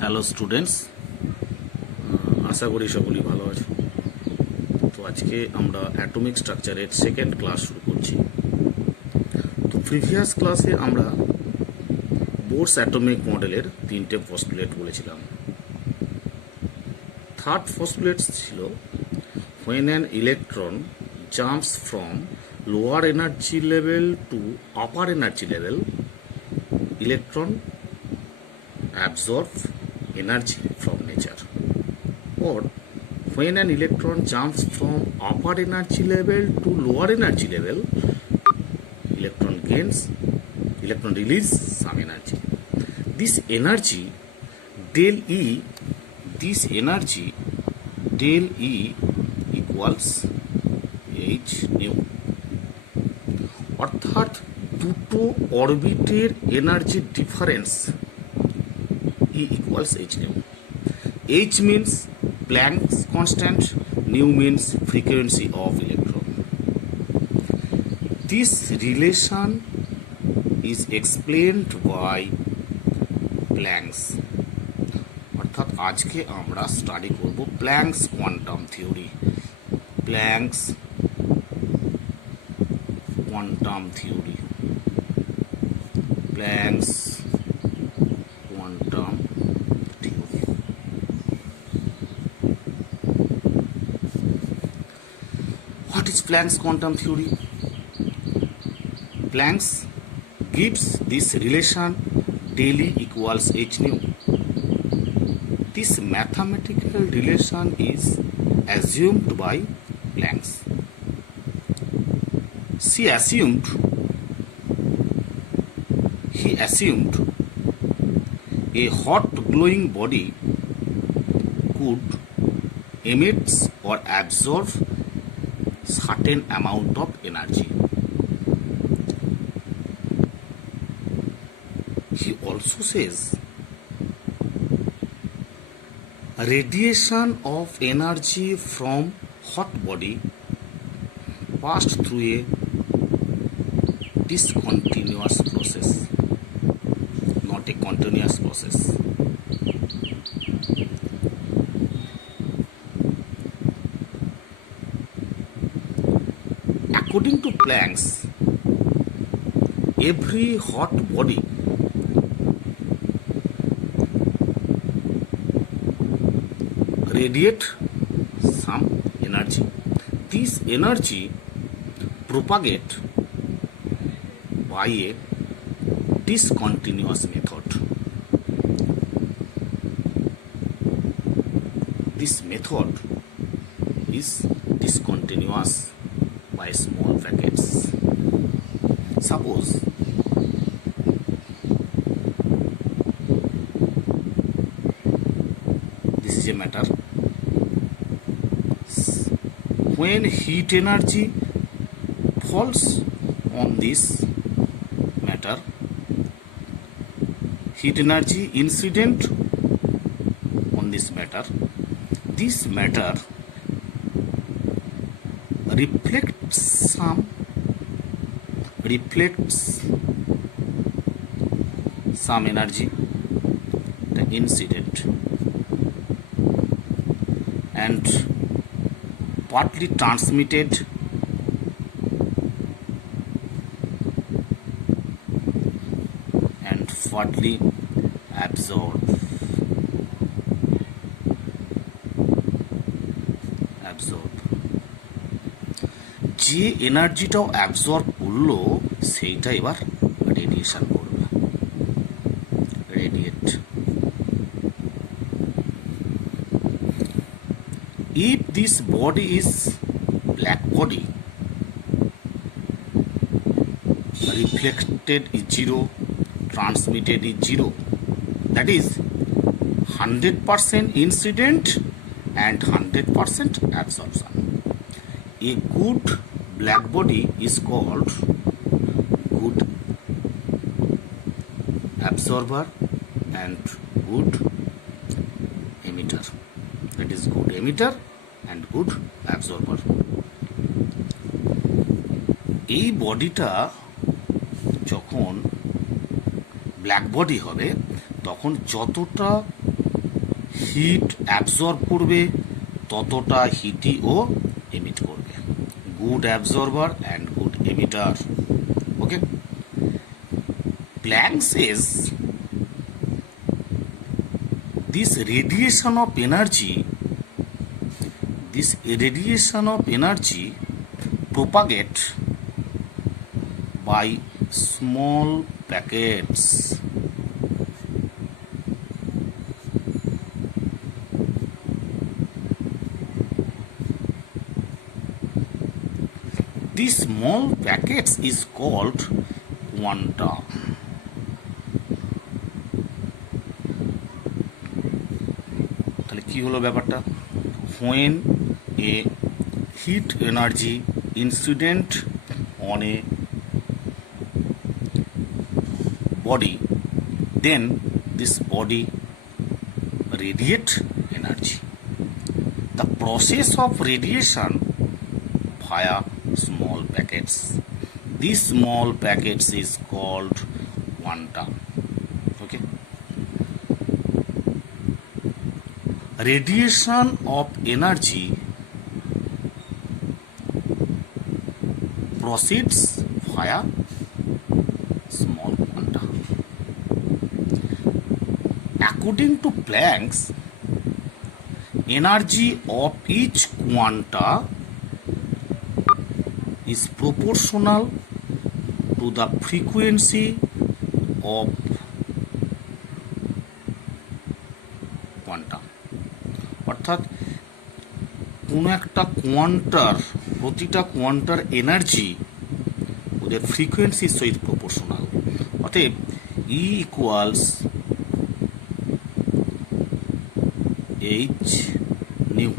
Hello students, আশা করি সকলেই ভালো আছো। তো আজকে আমরা অ্যাটমিক স্ট্রাকচারের সেকেন্ড ক্লাস শুরু করছি। তো প্রিভিয়াস ক্লাসে আমরা বোরস অ্যাটমিক মডেলের তিনটে পস্টুলেট বলেছিলাম। থার্ড পস্টুলেট ছিল when an electron jumps from lower energy level to upper energy level, electron absorb energy from nature. Or when an electron jumps from upper energy level to lower energy level, electron release some energy. This energy del E equals h nu, অর্থাৎ দুটো অরবিটের energy difference E equals h nu. H means Planck's constant, nu means frequency of electron. This relation is explained by Planck's. অর্থাৎ আজকে আমরা স্টাডি করব planks quantum theory. Planks quantum theory, planks quantum theory. What is Planck's quantum theory? Planck's gives this relation del E equals h nu. This mathematical relation is assumed by Planck's. He assumed a hot glowing body could emit or absorb certain amount of energy. He also says radiation of energy from hot body passed through a discontinuous process, not a continuous process. According to Planck's, every hot body radiate some energy. This energy propagate by a discontinuous method. This method is discontinuous by small brackets. Suppose this is a matter. When heat energy falls on this matter, heat energy incident on this matter reflects some energy, the incident, and partly transmitted and partly absorbed. যে এনার্জিটাও অ্যাবজর্ব করলো সেইটা এবার রেডিয়েশন করবে, radiate. If this body is black body, reflected is 0, transmitted is 0. That is 100% incident and 100% absorption. A good black body is called good absorber and good emitter. That is good emitter and good absorber. এই বডিটা যখন black body হবে তখন যতটা hit absorb করবে ততটা হিটই ও এমিট করবে। Good absorber and good emitter. Okay, Planck says this radiation of energy propagate by small packets. These small packets is called quanta. তাহলে কি হলো ব্যাপারটা? when a heat energy incident on a body, then this body radiate energy. The process of radiation via small packets. These small packets is called quanta. Okay. Radiation of energy proceeds via small quanta. According to Planck's, energy of each quanta is proportional to the frequency of quanta. অর্থাৎ কোনো একটা কোয়ান্টার, প্রতিটা কোয়ান্টার এনার্জি ওদের ফ্রিকোয়েন্সির সহিত proportional. অতএব E equals H nu.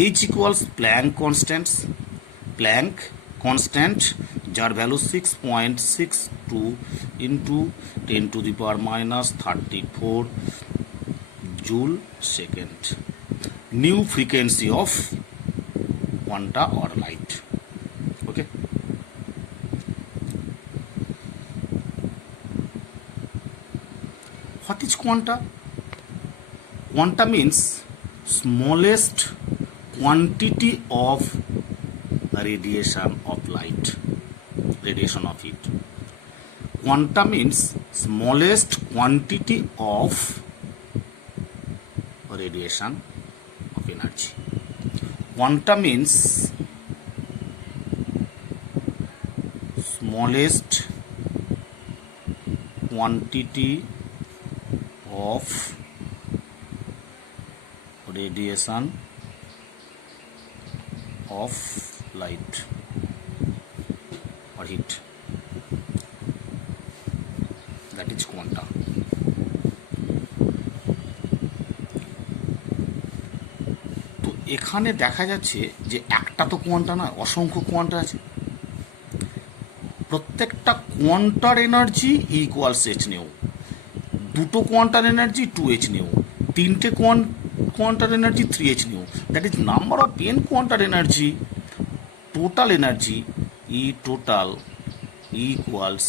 H equals Planck constant. Planck constant যার value 6.62 into 10⁻⁻34 joule second. Nu frequency of quanta or light. Okay. What is quanta? Quanta means smallest quantity of radiation of light, radiation of heat. Quanta means smallest quantity of radiation of energy. Quanta means smallest quantity of radiation of light or heat. That is quanta. তো এখানে দেখা যাচ্ছে যে একটা তো কোয়ান্টা নয়, অসংখ্য quanta আছে। প্রত্যেকটা কোয়ান্টার এনার্জি ইকুয়ালস এইচ নিউ। দুটো কোয়ান্টার এনার্জি 2h নিউ। তিনটে কোয়ান্টার energy 3h nu. That is number of n কোয়ান্টার energy. Total energy E total equals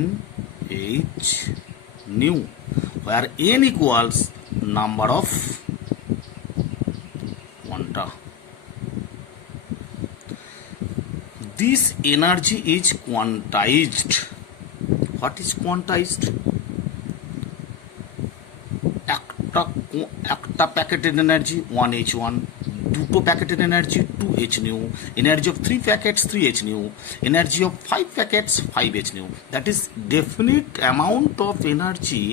NH nu, where n equals number of quanta. This energy is quantized. What is quantized? একটা প্যাকেটের energy 1h1, দুটো প্যাকেটের energy 2h new, energy of 3 packets 3h new, energy of 5 packets 5h new. That is definite amount of energy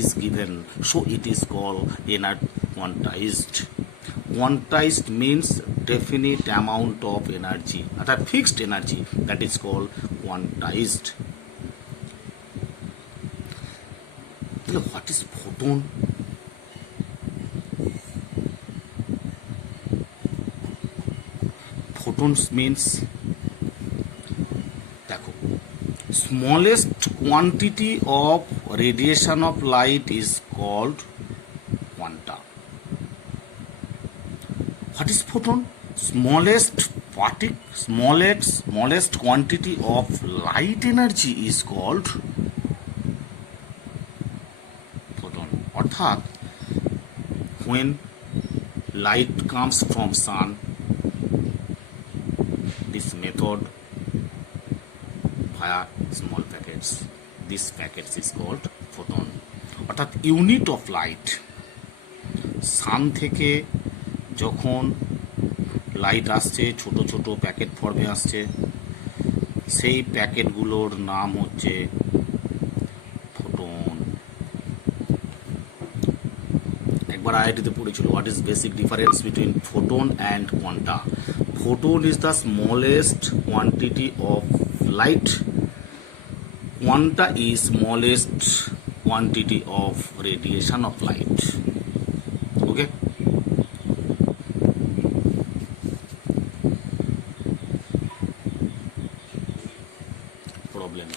is given, so it is called quantized. Quantized means definite amount of energy, অর্থাৎ fixed energy, that is called quantized. What is photon? Photons means, দেখো, smallest quantity of radiation of light is called quanta. What is photon? Smallest quantity of light energy is called photon. অর্থাৎ when light comes from sun, this method via small packets, this packets is called photon. অর্থাৎ unit of light, সান থেকে যখন লাইট আসছে ছোট ছোট প্যাকেট ফর্মে আসছে, সেই প্যাকেটগুলোর নাম হচ্ছে ফোটন। একবার আইআইটিতে পড়েছিল what is basic difference between photon and quanta. Photon is the smallest quantity of light, quanta is smallest quantity of radiation of light. Okay, problem.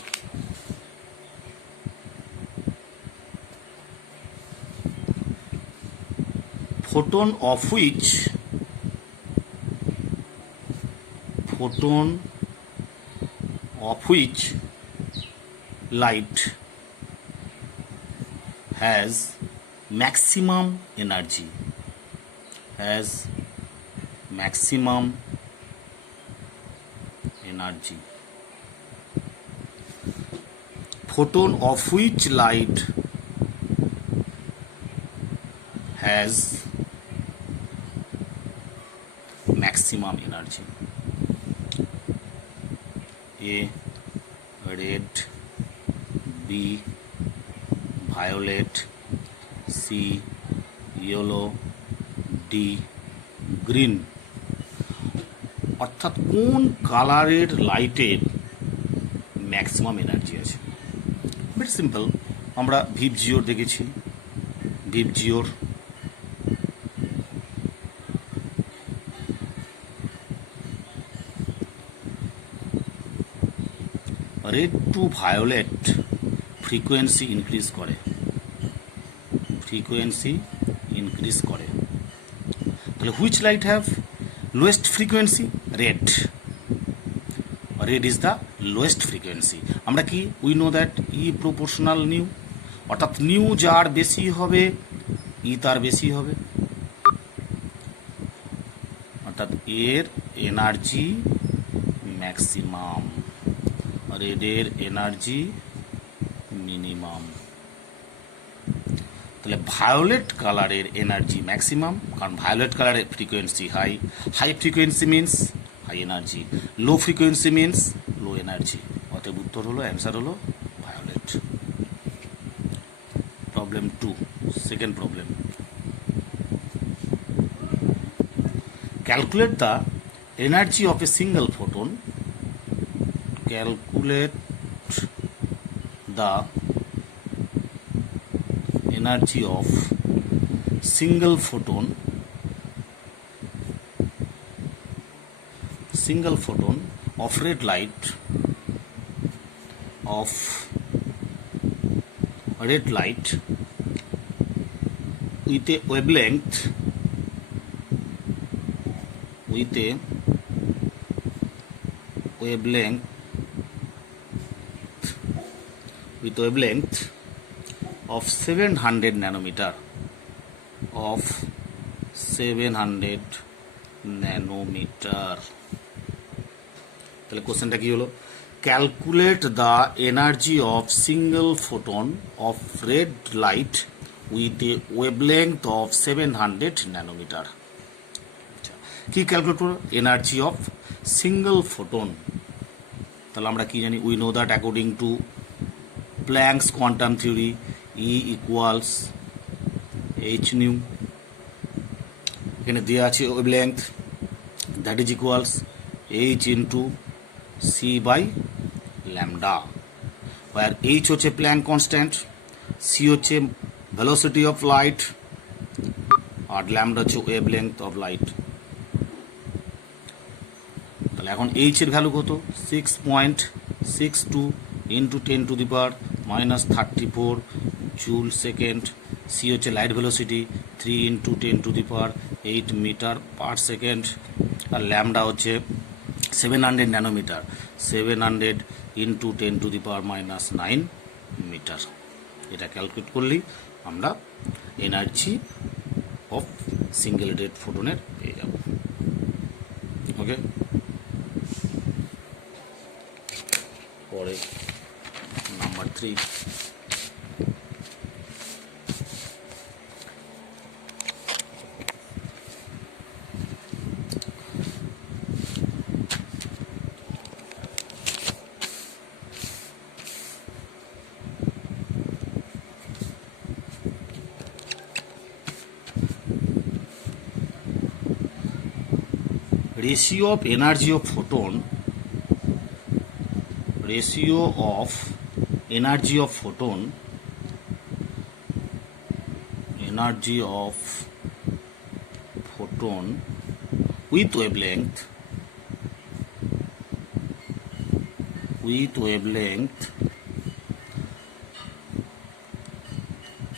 Photon of which light has maximum energy, photon of which light has maximum energy? A. Red, B. Violet, C. Yellow, D. Green. অর্থাৎ কোন কালারের লাইটের maximum energy আছে? Very simple, আমরা VIBGYOR দেখেছি। VIBGYOR red to violet frequency increase করে, তাহলে which light have lowest frequency? Red is the lowest frequency. আমরা কি we know that E proportional nu, অর্থাৎ নিউ যার বেশি হবে ই তার বেশি হবে, অর্থাৎ এর এনার্জি ম্যাক্সিমাম, রেডের এনার্জি মিনিমাম। তাহলে ভায়োলেট কালারের এনার্জি ম্যাক্সিমাম, কারণ ভায়োলেট কালারের frequency high. High frequency means high energy, low frequency means low energy. অতএব উত্তর হলো, অ্যান্সার হলো violet. Problem 2, second problem. Calculate the energy of a single photon. Calculate the energy of single photon of red light with a wavelength of 700 nanometer, তাহলে কোশ্চেনটা কি হলো? Calculate the energy of single photon of red light with a wavelength of 700 nanometer. কি calculate করো? Energy of single photon. তাহলে আমরা কি জানি? We know that according to Planck's quantum theory E equals H nu. এখানে দেওয়া আছে wavelength, that is equals H into C by lambda, where H হচ্ছে প্ল্যাঙ্ক কনস্ট্যান্ট, সি হচ্ছে ভেলোসিটি অফ লাইট, আর ল্যামডা হচ্ছে ওয়েভলেংথ অফ লাইট। তাহলে এখন H এর ভ্যালু কত? 6.62 into 10 to the power -34 joule second. C হচ্ছে light velocity 3 into 10 to the power 8 meter per second, আর ল্যামডা হচ্ছে 700 nanometer, 700 into 10 to the power -9 meter. এটা ক্যালকুলেট করলেই আমরা এনার্জি অফ সিঙ্গেল রেড ফোটনের পেয়ে যাব। ওকে, পরে number 3, ratio of energy of photon, ratio of energy of photon, energy of photon with wavelength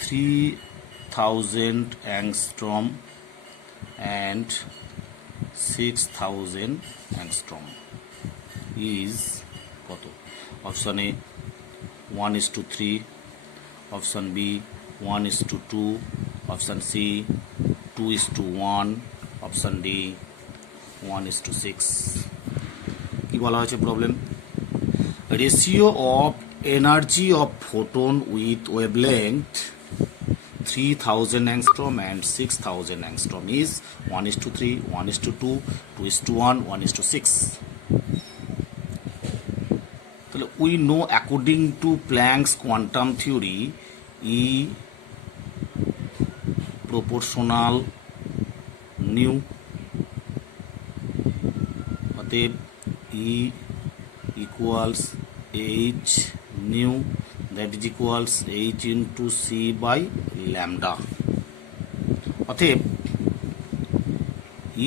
3000 angstrom and 6000 angstrom is কত? Option A 1:3, option B 1:2, option C 2:1, option D 1:6। কি বলা হয়েছে প্রবলেম? Ratio of energy of photon with wavelength 3000 angstrom and 6000 angstrom is 1:3, 1:2, 2:1, 1:6. তাহলে we know according to Planck's quantum theory E proportional nu, অতএব E equals h nu, that is equals h into c by lambda। অতএব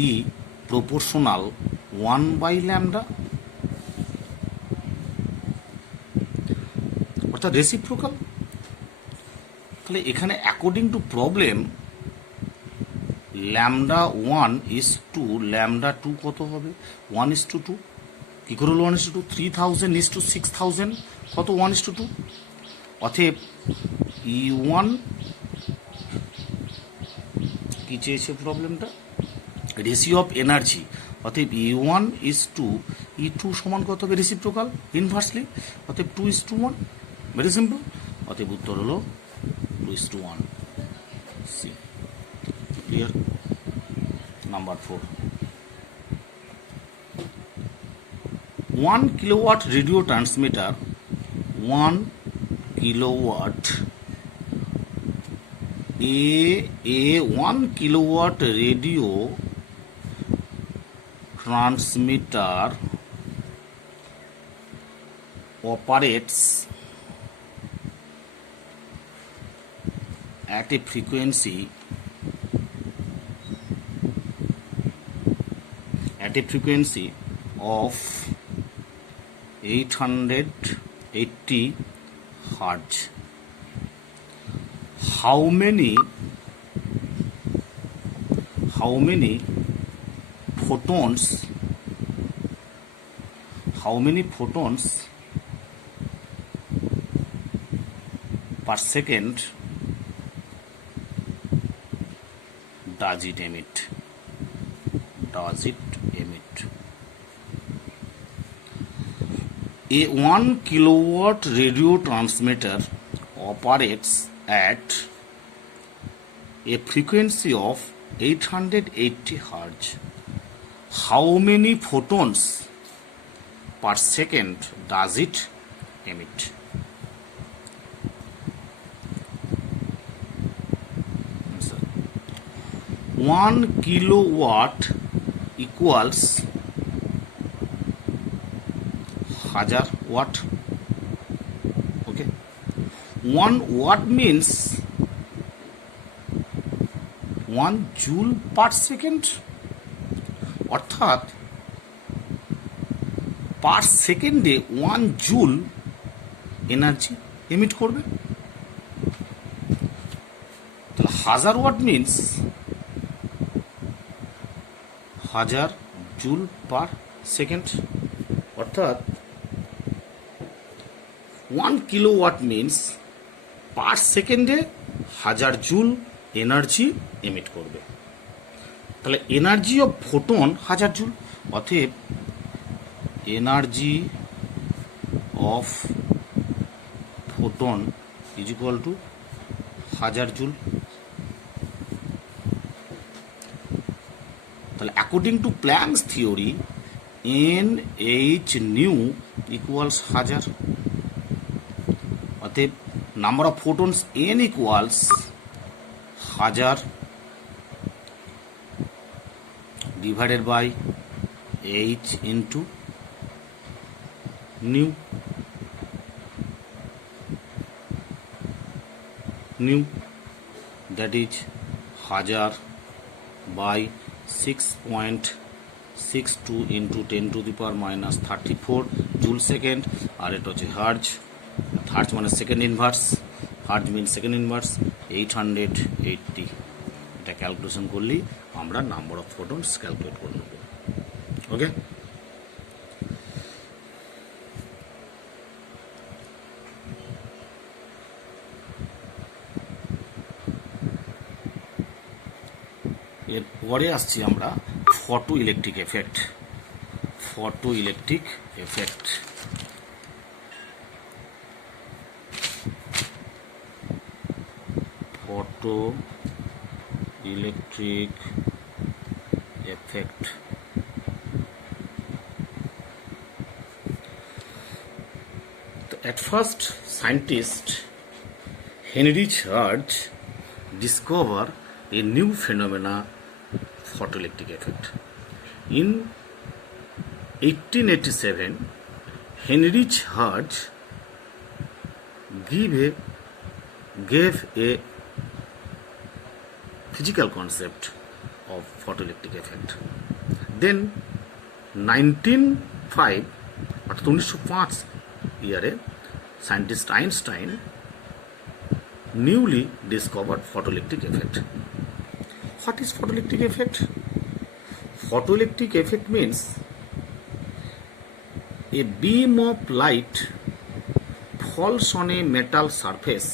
E proportional 1 by lambda, অর্থাৎ রেসিপ্রোকাল। তাহলে এখানে according to problem lambda 1:2, ল্যামডা 2 কত হবে? 1:2। কি করে হলো 1:2? 3000:6000 কত? 1:2। অতএব E1 কি চেয়েছে প্রবলেমটা? রেশিও অফ এনার্জি, অতএব E1:2, E2 সমান কত হবে? রেসিপ্রোকাল ইনভার্সলি, অতএব 2:1। Very simple. অতএব উত্তর হলো 2:1, C. Clear? Number 4, 1 kilowatt radio transmitter, 1 kilowatt a 1 kilowatt radio transmitter operates at a frequency of 880 hertz. How many photons per second does it emit? A 1 kilowatt radio transmitter operates at a frequency of 880 hertz. How many photons per second does it emit? Answer. 1 kilowatt equals 1000 watt. Okay, 1 watt means 1 joule per second, অর্থাৎ পার সেকেন্ডে 1 joule energy emit করবে। তাহলে 1000 watt means 1000 joule per second, অর্থাৎ 1 kilowatt means পার সেকেন্ডে 1000 joule energy emit করবে। তাহলে energy of photon 1000 joule, অতএব energy of photon is equal to 1000 joule. তাহলে according to Planck's theory NH nu equals 1000, অতএব number of photons N equals 1000 divided by H into nu. that is 1000 by 6.62 into 10 to the power minus 34 joule second, আর এটা হচ্ছে hertz. Hertz মানে second inverse, hertz mean second inverse 880। এটা ক্যালকুলেশন করলেই আমরা number of photons calculate করে নেব। ওকে, এরপরে আসছি আমরা photo electric effect. Photo electric effect, photo electric effect. At first, scientist Heinrich Hertz discovered a new phenomena, photoelectric effect. In 1887, Heinrich Hertz gave a physical concept of photoelectric effect. Then 1905 ইয়ারে scientist Einstein newly discovered photoelectric effect. What is photoelectric effect? Photoelectric effect means a beam of light falls on a metal surface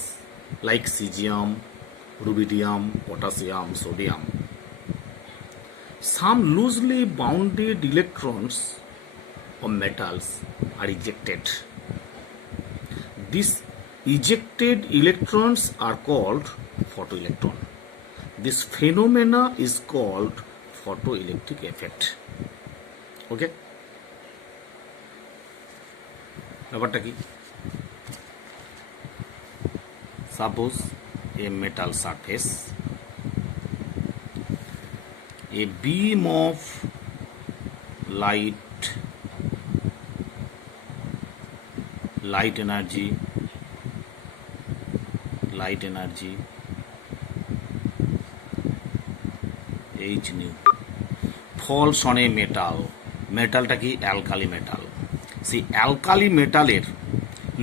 like cesium, rubidium, potassium, sodium. Some loosely bounded electrons of metals are ejected. These ejected electrons are called photoelectron. This phenomena is called photoelectric effect. Okay? ব্যাপারটা কি? Suppose a metal surface, a beam of light energy H nu falls on a metal. মেটালটা কি? Alkali metal. সেই অ্যালকালি মেটালের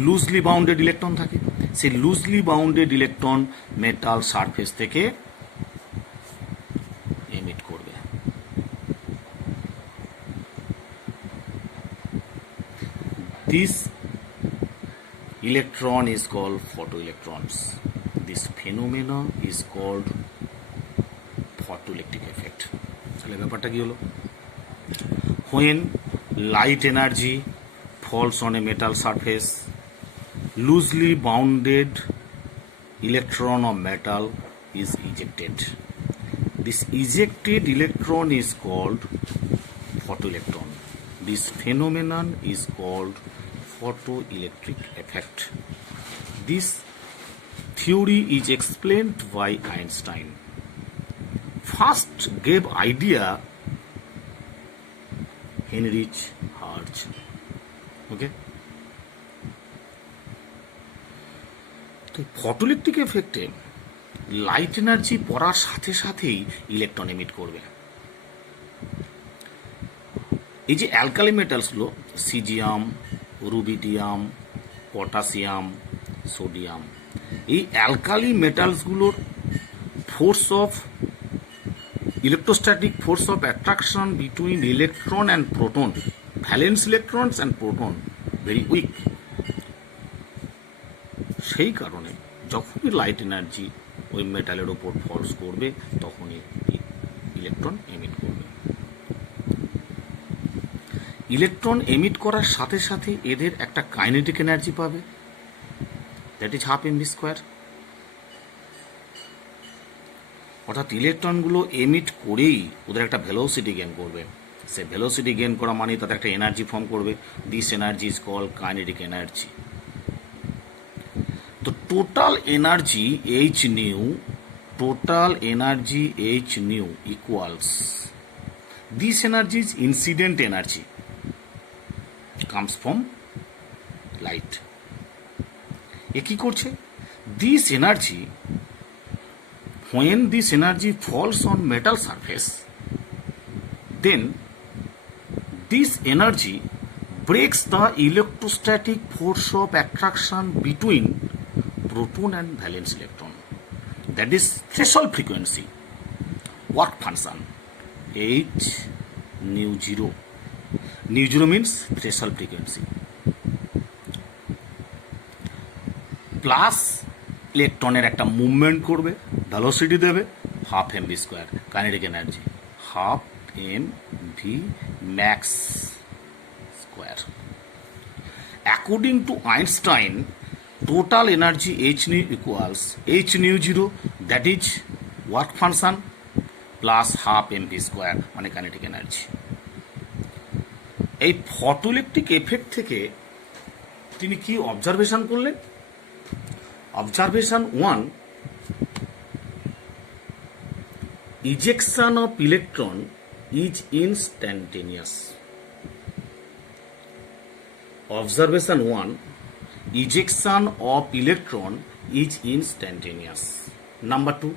loosely bounded electron থাকে। সেই loosely bounded electron metal surface থেকে এমিট করবে। This electron is called photoelectrons. This phenomena is called photoelectric effect. তাহলে ব্যাপারটা কি হলো? When light energy falls on a metal surface, loosely bounded electron of metal is ejected. This ejected electron is called photoelectron. This phenomenon is called photoelectric effect. This theory is explained by Einstein. First gave idea Heinrich Hertz. Okay? তো photoelectric এফেক্টে light energy পড়ার সাথে সাথেই electron emit করবে। এই যে alkali মেটালসগুলো caesium, rubidium, potassium, sodium, এই অ্যালকালি মেটালসগুলোর force of electrostatic force of attraction between electron and proton, valence electrons and proton very weak. সেই কারণে যখনই লাইট এনার্জি ওই মেটালের ওপর ফোর্স করবে, তখনই ইলেকট্রন এমিট করবে। ইলেকট্রন এমিট করার সাথে সাথে এদের একটা কাইনেটিক এনার্জি পাবে, that is half mv square. অর্থাৎ ইলেকট্রনগুলো এমিট করেই ওদের একটা ভেলোসিটি গেইন করবে। সে ভেলোসিটি গেইন করা মানে তাদের একটা এনার্জি ফর্ম করবে। This energy is called kinetic energy. তো total energy H nu, total energy h nu equals this energy is incident energy comes from light. এ কি করছে? This energy, when this energy falls on metal surface, then this energy breaks the electrostatic force of attraction between proton and valence electron. That is threshold frequency. Work function h nu 0. Nu 0 means threshold frequency. Plus ইলেকট্রনের একটা মুভমেন্ট করবে, ভেলোসিটি দেবে, half mv square kinetic energy, half mv max square. According to Einstein, total energy h nu equals h nu 0, that is work function plus half mv square মানে kinetic energy. এই photoelectric effect থেকে তিনি কি অবজারভেশন করলেন? অবজারভেশন 1, ejection of electron is instantaneous. Observation 1, ejection of electron is instantaneous. Number 2,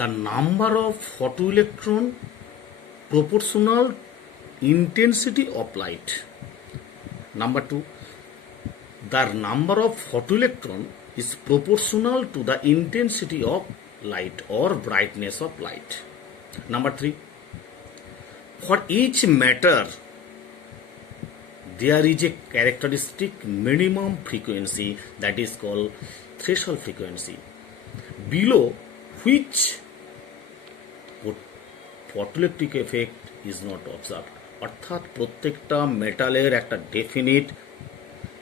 the number of photoelectron proportional intensity of light. Number 2, the number of photoelectron is proportional to the intensity of light or brightness of light. Number 3, for each matter there is a characteristic minimum frequency that is called threshold frequency, below which photoelectric effect is not observed. অর্থাৎ প্রত্যেকটা মেটালের একটা definite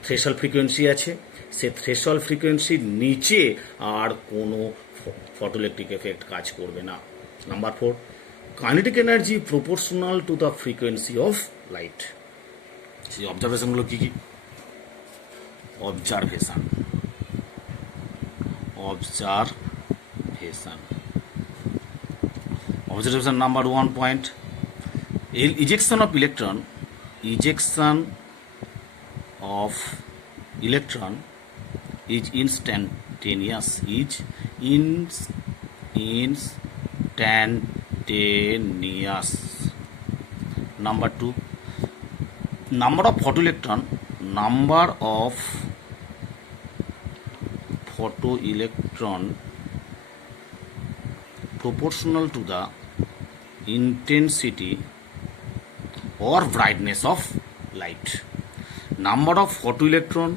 threshold frequency আছে, সে থ্রেশহোল্ড ফ্রিকোয়েন্সির নিচে আর কোনো photoelectric effect কাজ করবে না। Number 4, kinetic energy proportional to the frequency of light. সেই অবজারভেশনগুলো কী কী? Observation number 1 point, ejection of electron is instantaneous. Number 2, number of photoelectron proportional to the intensity or brightness of light. Number of photoelectron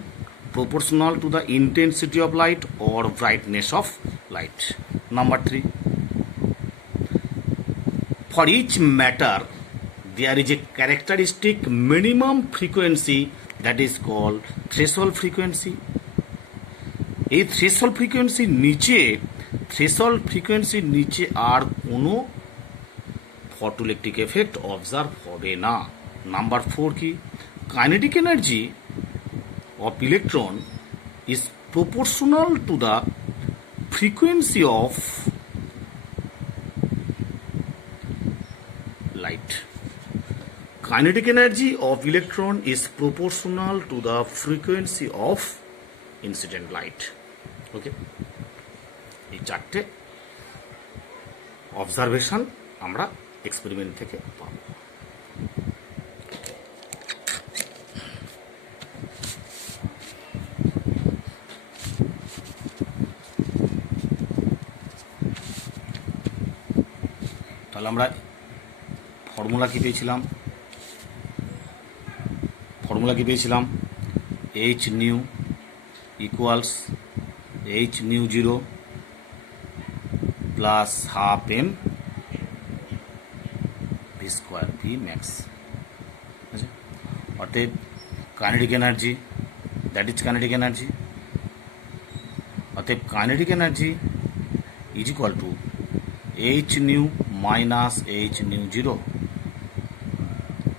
proportional to the intensity of light or brightness of light. Number 3, for each matter there is a characteristic minimum frequency that is called threshold frequency. এই threshold frequency নিচে আর কোনো photoelectric effect observe হবে না। Number 4 কি? Kinetic energy of electron is proportional to the frequency of light. Kinetic energy of electron is proportional to the frequency of incident light. Okay, এই চারটে অবজারভেশন আমরা এক্সপেরিমেন্ট থেকে পাব। তাহলে আমরা ফর্মুলা কি পেয়েছিলাম? h nu equals h nu 0 plus half M V square V max. আচ্ছা, অতএব kinetic energy, that is kinetic energy, অতএব kinetic energy is equal to H nu minus H nu zero,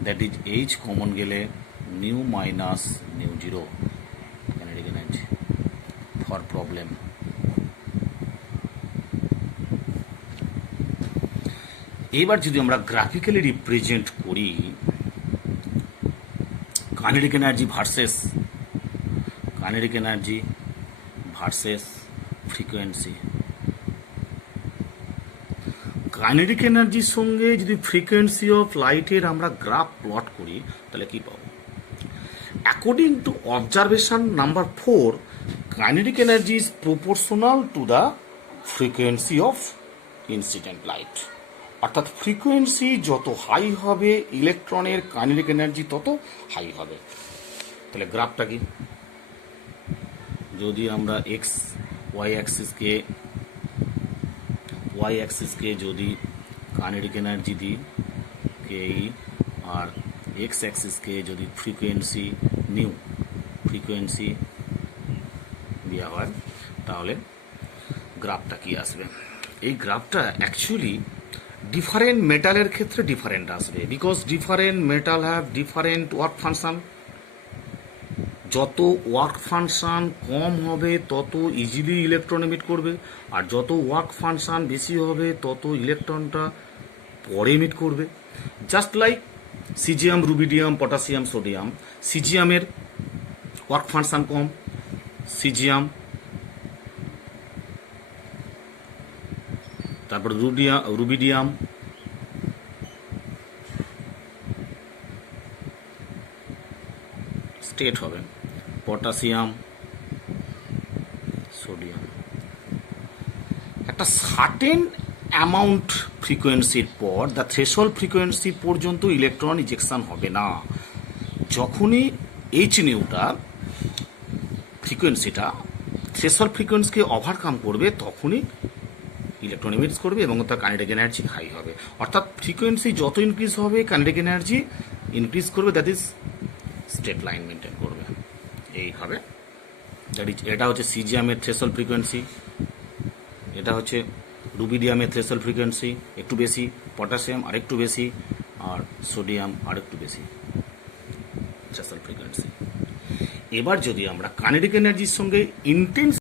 that is H common গেলে nu minus nu zero kinetic energy for problem. এবার যদি আমরা graphically represent করি kinetic energy versus frequency. Kinetic এনার্জির সঙ্গে যদি frequency of লাইটের আমরা গ্রাফ প্লট করি তাহলে কি পাবো? According to observation number 4, kinetic energy is proportional to the frequency of incident light. অর্থাৎ ফ্রিকোয়েন্সি যত হাই হবে ইলেকট্রনের কাইনেটিক এনার্জি তত হাই হবে। তাহলে গ্রাফটা কি? যদি আমরা ওয়াই অ্যাক্সিসকে যদি কাইনেটিক এনার্জি দিই এই, আর এক্স অ্যাক্সিসকে যদি ফ্রিকোয়েন্সি দেওয়া হয় তাহলে গ্রাফটা কি আসবে? এই গ্রাফটা অ্যাকচুয়ালি ডিফারেন্ট মেটালের ক্ষেত্রে ডিফারেন্ট আসবে, because different metal have different work function. যত ওয়ার্ক ফাংশন কম হবে তত ইজিলি ইলেকট্রন এমিট করবে, আর যত ওয়ার্ক ফাংশন বেশি হবে তত ইলেকট্রনটা পরে এমিট করবে। Just like caesium, rubidium, potassium, sodium. সিজিয়ামের ওয়ার্ক ফাংশন কম, সিজিয়াম, তারপর রুবিডিয়াম, স্টেট হবে, পটাশিয়াম, সোডিয়াম। একটা সার্টেন অ্যামাউন্ট ফ্রিকোয়েন্সির পর দ্য থ্রেশহোল্ড ফ্রিকোয়েন্সি পর্যন্ত ইলেকট্রন ইজেকশন হবে না। যখনই এইচ নিউটা ফ্রিকোয়েন্সিটা থ্রেশহোল্ড ফ্রিকোয়েন্সিকে ওভারকাম করবে তখনই ইলেকট্রন এমিটস করবে এবং তার কাইনেটিক এনার্জি হাই হবে। অর্থাৎ ফ্রিকোয়েন্সি যত ইনক্রিজ হবে কাইনেটিক এনার্জি ইনক্রিজ করবে, that is straight line maintain করবে এইভাবে। দ্যাট ইজ, এটা হচ্ছে সিজিয়ামের থ্রেশহোল্ড ফ্রিকোয়েন্সি, এটা হচ্ছে রুবিডিয়ামের থ্রেশহোল্ড ফ্রিকোয়েন্সি একটু বেশি, পটাশিয়াম আরেকটু বেশি, আর সোডিয়াম আরেকটু বেশি থ্রেশহোল্ড ফ্রিকোয়েন্সি। এবার যদি আমরা কাইনেটিক এনার্জির সঙ্গে ইন্টেন্স